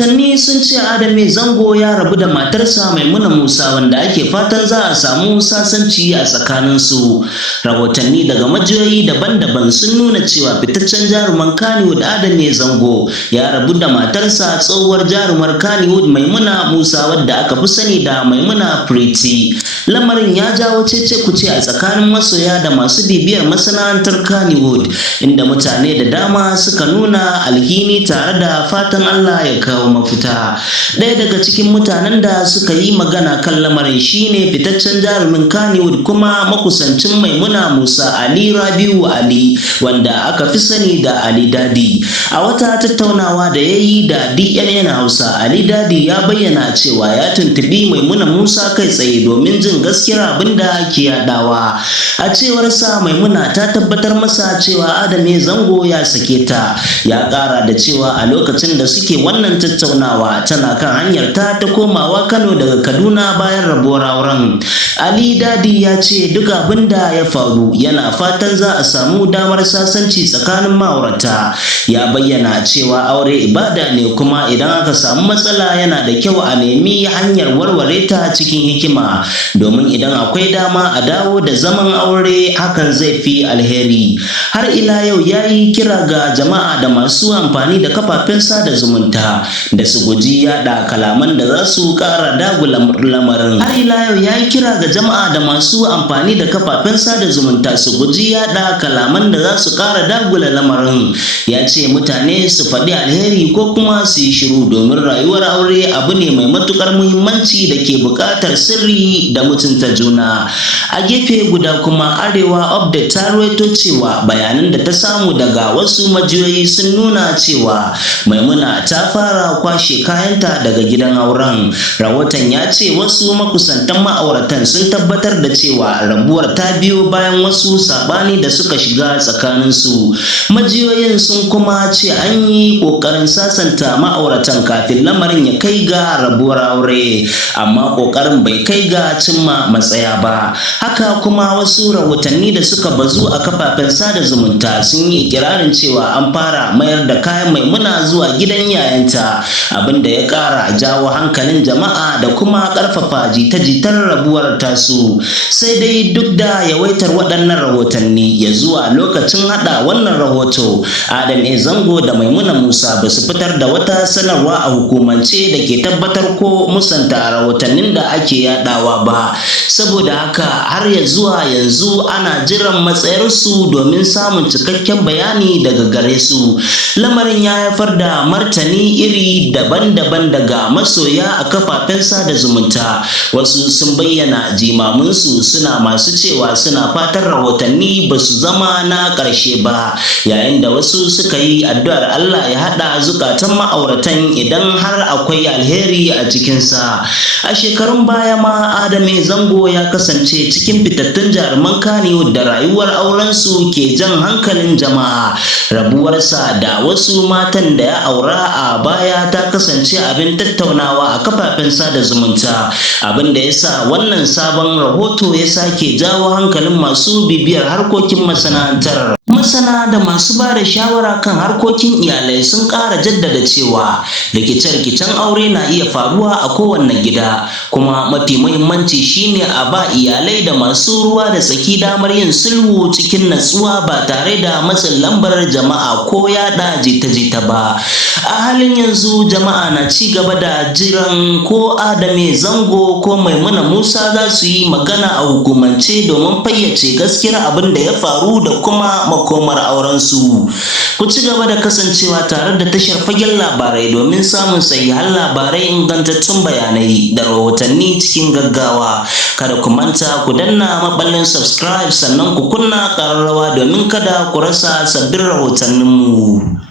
Rahotanni sun ce Adamu Zango ya rabu da matarsa Maimuna Musa wanda ake fatan za a samu sasanci a tsakaninsu. Rahotanni daga majiyoyi daban-daban sun nuna cewa fitaccen jaruman Kannywood Adamu Zango ya rabu da matarsa tsohuwar jarumar Kannywood Maimuna Musa wadda aka fi sani da Maimuna Pretty. Lamarin ya jawo cece-kuce a tsakanin masoya da masu bibiyar masana'antar Kannywood, inda mutane da dama suka nuna alhini tare da fatan Allah ya kawo mafita. Ɗaya daga cikin mutanen da suka yi magana kan lamarin shine fitaccen jarumin Kannywood kuma makusancin Maimuna Musa, Ali Rabiu Ali, wanda aka fi sani da Ali Dadi. A wata tattaunawa da ya yi da DNN Hausa, Ali Dadi ya bayyana cewa ya tuntubi Maimuna Musa kai tsaye domin jin gaskiyar abin da ake yadawa. A cewar sa, Maimuna ta tabbatar masa cewa Adamu Zango ya sake ta. Ya ƙara da cewa a lokacin da suke wannan tattaunawa tana kan hanyar ta komawa Kano daga Kaduna bayan rabuwar auren. Ali Dadi ya ce duk abin da ya faru yana fatan za a samu damar sasanci tsakanin ma'aurata. Ya bayyana cewa aure ibada ne kuma idan aka samu matsala yana da kyau a nemi hanyar warware ta cikin hikima, domin idan akwai dama a dawo da zaman aure hakan zai fi alheri. Har ila yau ya yi kira ga jama'a da masu amfani da kafafen sada zumunta da su guji yada kalaman da za su kara dagula lamarin. Har ila yau ya yi kira ga jama'a da masu amfani da kafafen sada zumunta su guji yada kalaman da za su kara dagula lamarin. Ya ce mutane su faɗi alheri ko kuma su yi shiru, domin rayuwar aure abu ne mai matukar muhimmanci da ke buƙatar sirri da mutunta juna. A gefe guda kuma, Arewa Update ta rawaito cewa bayanan da ta samu daga wasu majiyoyi sun nuna cewa Maimuna ta fara kwashe kayanta daga gidan auren. Rahoton ya ce wasu makusantan ma'auratan sun tabbatar da cewa rabuwar ta biyo bayan wasu sabani da suka shiga tsakaninsu. Majiyoyin sun kuma ce an yi ƙoƙarin sasanta ma'auratan kafin lamarin ya kai ga rabuwar aure, amma ƙoƙarin bai kai ga cimma matsaya ba. Haka kuma wasu rahotanni da suka bazu a kafafen sada zumunta sun yi ikirarin cewa an fara mayar da kayan Maimuna zuwa gidan yayanta, abin da ya ƙara jawo hankalin jama'a da kuma ƙarfafa jita-jitar rabuwar tasu. Sai dai duk da yawaitar waɗannan rahotanni, ya zuwa lokacin haɗa wannan rahoto, Adamu Zango da Maimuna Musa ba su fitar da wata sanarwa a hukumance da ke tabbatar ko musanta rahotannin da ake yadawa ba. Saboda haka har ya zuwa yanzu ana jiran matsayarsu domin samun cikakken bayani daga gare su. Lamarin ya haifar da martani iri daban-daban daga masoya a kafafen sada zumunta. Wasu sun bayyana jimaminsu, suna masu cewa suna fatan rahotanni ba su zama na ƙarshe ba, yayin da wasu suka yi addu'ar Allah ya haɗa zukatan ma'auratan idan har akwai alheri a cikinsa. A shekarun baya ma Adamu Zango ya kasance cikin fitattun jaruman Kannywood da rayuwar aurensu ke jan hankalin jama'a. Rabuwarsa da wasu matan da ya aura a baya ta kasance abin tattaunawa a kafafen sada zumunta, abin da ya sa wannan sabon rahoto ya sake jawo hankalin masu bibiyar harkokin masana'antar. Masana da masu ba da shawara kan harkokin iyalai sun ƙara jaddada cewa rikice-rikicen aure na iya faruwa a kowanne gida, kuma mafi muhimmanci shine a ba iyalai da masu ruwa da tsaki damar yin sulhu cikin natsuwa ba tare da matsin lambar jama'a ko yada jita-jita ba. A halin yanzu jama'a na ci gaba da jiran ko Adamu Zango ko Maimuna Musa za su yi magana a hukumance domin fayyace gaskiyar abin da ya faru da kuma makomar aurensu. Ku ci gaba da kasancewa tare da tashar Fagen Labarai domin samun sahihan labarai, ingantattun bayanai da rahotanni cikin gaggawa. Kada ku manta ku danna maballin subscribe sannan ku kunna ƙararrawa domin kada ku rasa sabbin rahotanninmu.